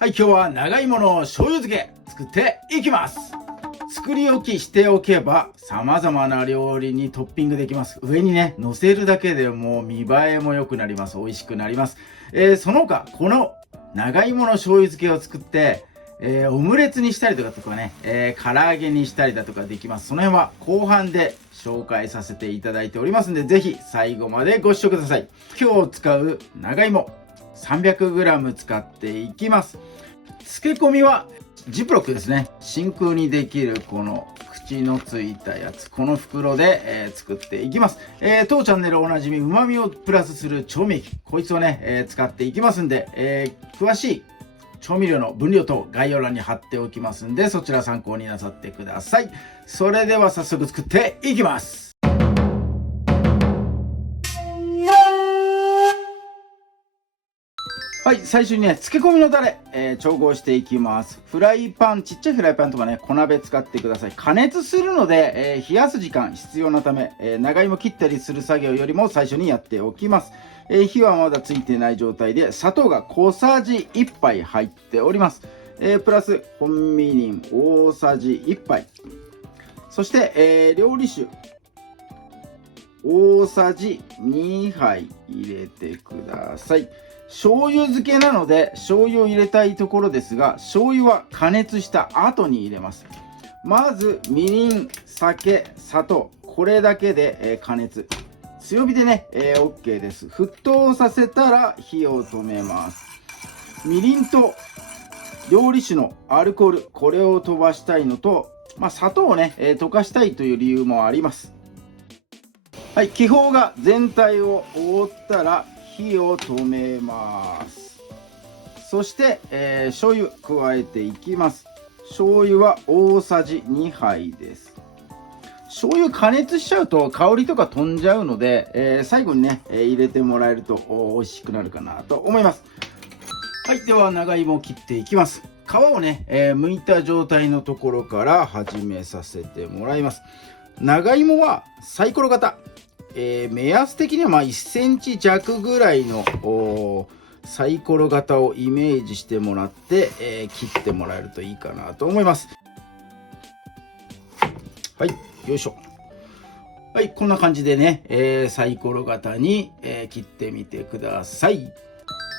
はい、今日は長芋の醤油漬け作っていきます。作り置きしておけば様々な料理にトッピングできます。上にね、乗せるだけでもう見栄えも良くなります。美味しくなります。その他、この長芋の醤油漬けを作って、オムレツにしたりとかね、唐揚げにしたりだとかできます。その辺は後半で紹介させていただいておりますので、ぜひ最後までご視聴ください。今日使う長芋 300g 使っていきます。漬け込みはジップロックですね。真空にできるこの口のついたやつ、この袋で、作っていきます。当チャンネルおなじみ旨味をプラスする調味液、こいつをね、使っていきますんで、詳しい調味料の分量等概要欄に貼っておきますんで、そちら参考になさってください。それでは早速作っていきます。はい、最初にね、漬け込みのタレ、調合していきます。フライパン、ちっちゃいフライパンとかね、小鍋使ってください。加熱するので、冷やす時間必要なため、長芋切ったりする作業よりも最初にやっておきます。火はまだついてない状態で、砂糖が小さじ1杯入っております。プラス、本みりん大さじ1杯。そして、料理酒、大さじ2杯入れてください。醤油漬けなので醤油を入れたいところですが、醤油は加熱した後に入れます。まずみりん、酒、砂糖、これだけで加熱。強火でね、OK です。沸騰させたら火を止めます。みりんと料理酒のアルコール、これを飛ばしたいのと、砂糖をね、溶かしたいという理由もあります。はい、気泡が全体を覆ったら火を止めます。そして、醤油加えていきます。醤油は大さじ2杯です。醤油加熱しちゃうと香りとか飛んじゃうので、最後にね、入れてもらえると美味しくなるかなと思います。はい、では長芋を切っていきます。皮をね、剥いた状態のところから始めさせてもらいます。長芋はサイコロ型。目安的には1センチ弱ぐらいのサイコロ型をイメージしてもらって、切ってもらえるといいかなと思います。はい、よいしょ。はい、こんな感じでね、サイコロ型に、切ってみてください。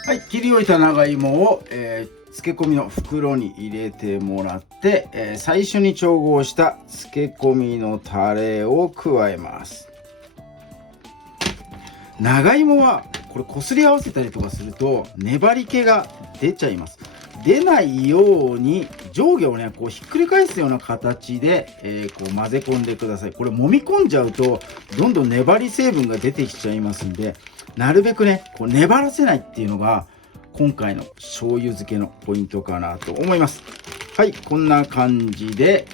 はい、切り終えた長芋を、漬け込みの袋に入れてもらって、最初に調合した漬け込みのタレを加えます。長芋はこれこすり合わせたりとかすると粘り気が出ちゃいます。出ないように上下をねこうひっくり返すような形で、こう混ぜ込んでください。これ揉み込んじゃうとどんどん粘り成分が出てきちゃいますんで、なるべくねこう粘らせないっていうのが今回の醤油漬けのポイントかなと思います。はい、こんな感じで、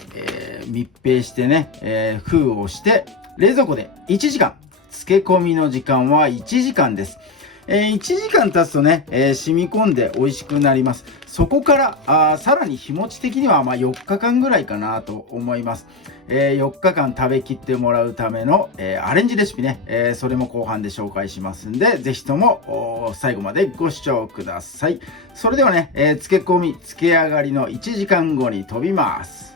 密閉してね、封をして冷蔵庫で1時間。漬け込みの時間は1時間です。1時間経つとね、染み込んで美味しくなります。そこからさらに日持ち的には4日間ぐらいかなと思います。4日間食べきってもらうための、アレンジレシピね、それも後半で紹介しますんで、ぜひとも最後までご視聴ください。それではね、漬け込み、漬け上がりの1時間後に飛びます。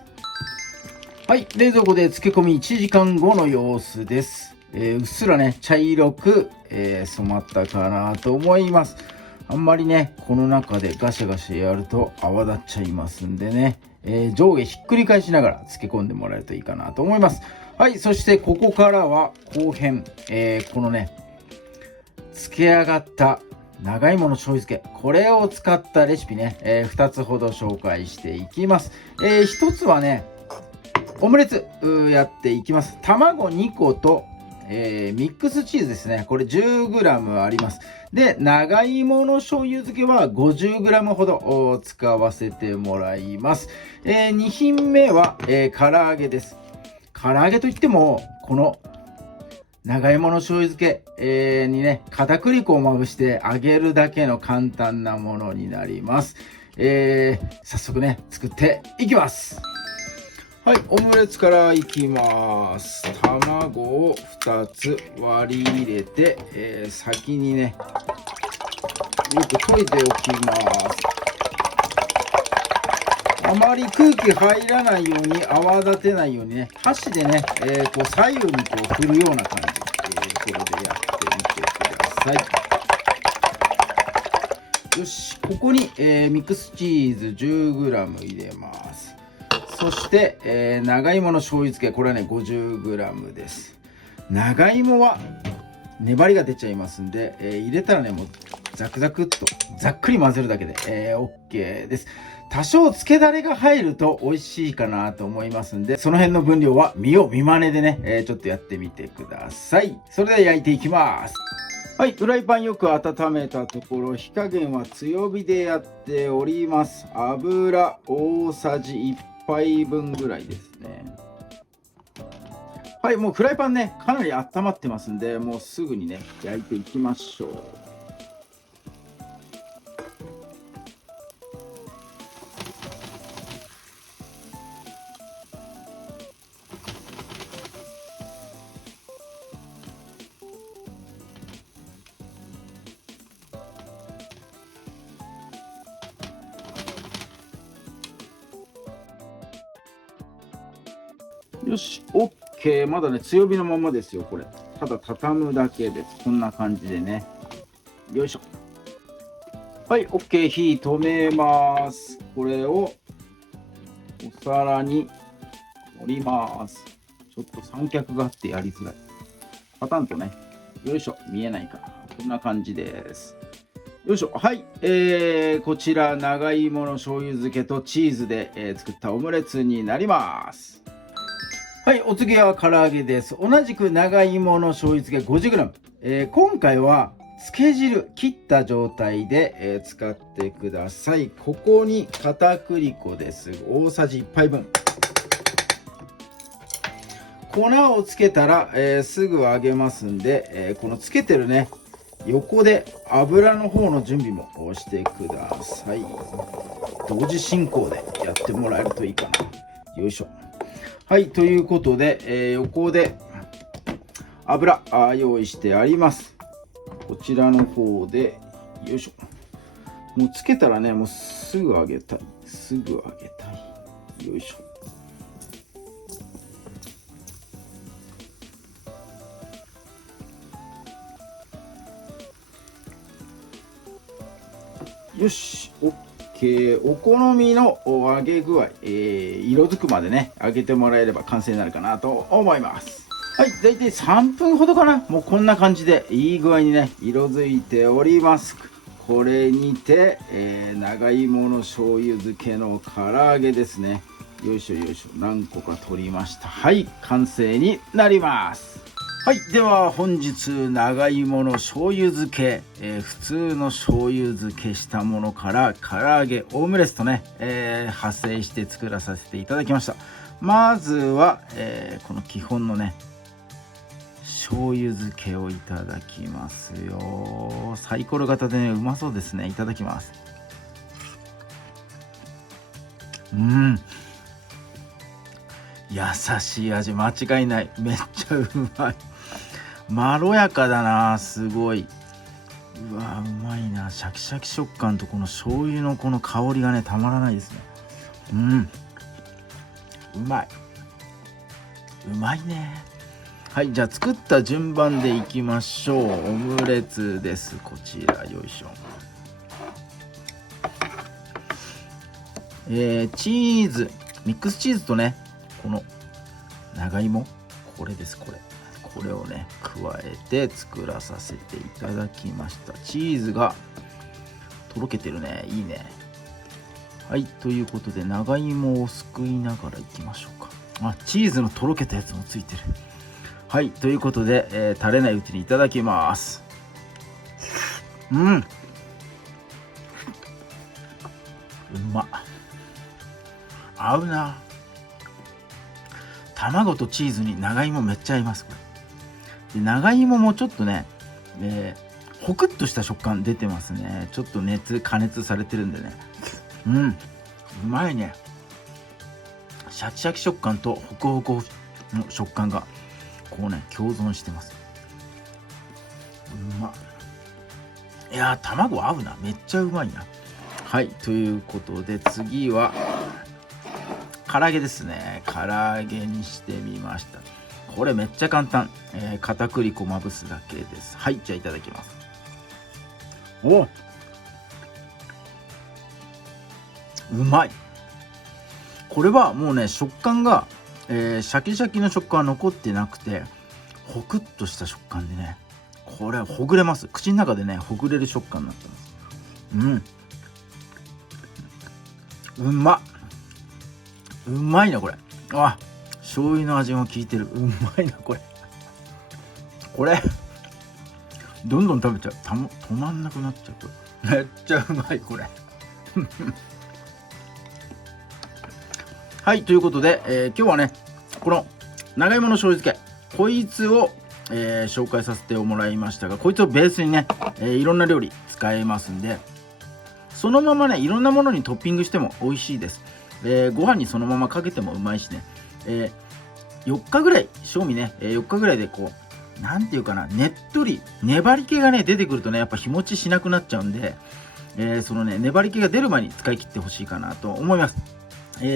はい、冷蔵庫で漬け込み1時間後の様子です。うっすらね茶色く、染まったかなと思います。あんまりねこの中でガシャガシャやると泡立っちゃいますんでね、上下ひっくり返しながら漬け込んでもらえるといいかなと思います。はい、そしてここからは後編、このね漬け上がった長芋の醤油漬け、これを使ったレシピね、2つほど紹介していきます。1つはねオムレツやっていきます。卵2個とミックスチーズですね。これ 10g あります。で、長芋の醤油漬けは 50g ほど使わせてもらいます。2品目は、唐揚げです。唐揚げといっても、この長芋の醤油漬け、にね、片栗粉をまぶして揚げるだけの簡単なものになります。早速ね、作っていきます。はい、オムレツからいきます。卵を2つ割り入れて、先にねよく溶いておきます。あまり空気入らないように、泡立てないようにね、箸でね、こう左右にこう振るような感じ、これでやってみてください。よし、ここに、ミックスチーズ 10g 入れます。そして、長芋の醤油漬け、これはね 50g です。長芋は粘りが出ちゃいますんで、入れたらねもうザクザクっとざっくり混ぜるだけで、OK です。多少漬けだれが入ると美味しいかなと思いますんで、その辺の分量は見よう見まねでね、ちょっとやってみてください。それでは焼いていきます。はい、フライパンよく温めたところ、火加減は強火でやっております。油大さじ1杯分ぐらいですね。はい、もうフライパンね、かなり温まってますんで、もうすぐにね、焼いていきましょう。よし、OK。まだね、強火のままですよ、これ。ただ畳むだけです。こんな感じでね。よいしょ。はい、OK。火止めます。これをお皿に盛ります。ちょっと三脚があってやりづらい。パタンとね、よいしょ。見えないかな。こんな感じです。よいしょ。はい。こちら、長芋の醤油漬けとチーズで、作ったオムレツになります。はい、お次は唐揚げです。同じく長芋の醤油漬け 50g。今回は漬け汁切った状態で、使ってください。ここに片栗粉です。大さじ1杯分。粉をつけたら、すぐ揚げますんで、このつけてるね、横で油の方の準備もしてください。同時進行でやってもらえるといいかな。よいしょ。はい、ということで、横で油用意してあります。こちらの方で、よいしょ。もうつけたらね、もうすぐ揚げたい。すぐ揚げたい。よいしょ。よし、お好みの揚げ具合、色づくまでね揚げてもらえれば完成になるかなと思います。はい、だいたい3分ほどかな。もうこんな感じでいい具合にね色づいております。これにて、長芋の醤油漬けの唐揚げですね。よいしょよいしょ、何個か取りました。はい、完成になります。はい、では本日長芋の醤油漬け、普通の醤油漬けしたものから唐揚げオムレツとね、派生して作らさせていただきました。まずは、この基本のね醤油漬けをいただきますよ。サイコロ型でねうまそうですね。いただきます。優しい味間違いない。めっちゃうまい。まろやかだな、すごい。うわ、うまいな。シャキシャキ食感とこの醤油のこの香りがねたまらないですね。うまい。うまいね。はい、じゃあ作った順番でいきましょう。オムレツです。こちら、よいしょ。チーズ、ミックスチーズとねこの長芋、これです。これをね加えて作らさせていただきました。チーズがとろけてるね。いいね。はい、ということで長芋をすくいながらいきましょうか。あ、チーズのとろけたやつもついてる。はい、ということで、垂れないうちにいただきます。うまっ。合うな。卵とチーズに長芋めっちゃ合います。これで長芋もちょっとね、ホクッとした食感出てますね。ちょっと加熱されてるんでね。うまいね。シャキシャキ食感とホクホクの食感がこうね共存してます。うまっ。いやー、卵合うな。めっちゃうまいな。はい、ということで次は唐揚げですね。唐揚げにしてみました。これめっちゃ簡単。片栗粉まぶすだけです。はい、じゃあいただきます。お、うまい。これはもうね、食感が、シャキシャキの食感は残ってなくて、ホクッとした食感でね、これほぐれます。口の中でね、ほぐれる食感になってます。うまっ。うまいなこれ。あ、醤油の味も効いてる。うまいなこれ。これどんどん食べちゃう。止まんなくなっちゃう。これめっちゃうまいこれ。はい、ということで、今日はね、この長芋の醤油漬け、こいつを、紹介させてもらいましたが、こいつをベースにね、いろんな料理使えますんで、そのままね、いろんなものにトッピングしても美味しいです。ご飯にそのままかけてもうまいしね、4日ぐらい、賞味ね、4日ぐらいでこう、なんていうかな、ねっとり、粘り気がね、出てくるとね、やっぱ日持ちしなくなっちゃうんで、そのね、粘り気が出る前に使い切ってほしいかなと思います。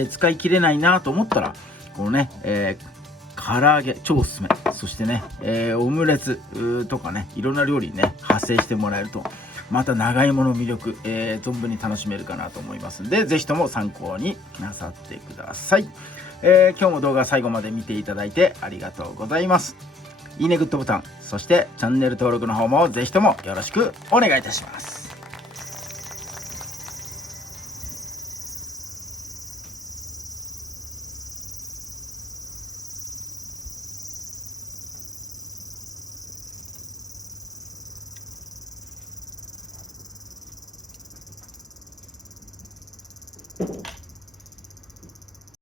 使い切れないなと思ったら、このね、唐揚げ超おすすめ。そしてね、オムレツとかね、いろんな料理にね、派生してもらえると、また長芋の魅力、存分に楽しめるかなと思いますんで、ぜひとも参考になさってください。今日も動画最後まで見ていただいてありがとうございます。いいね、グッドボタン、そしてチャンネル登録の方もぜひともよろしくお願いいたします。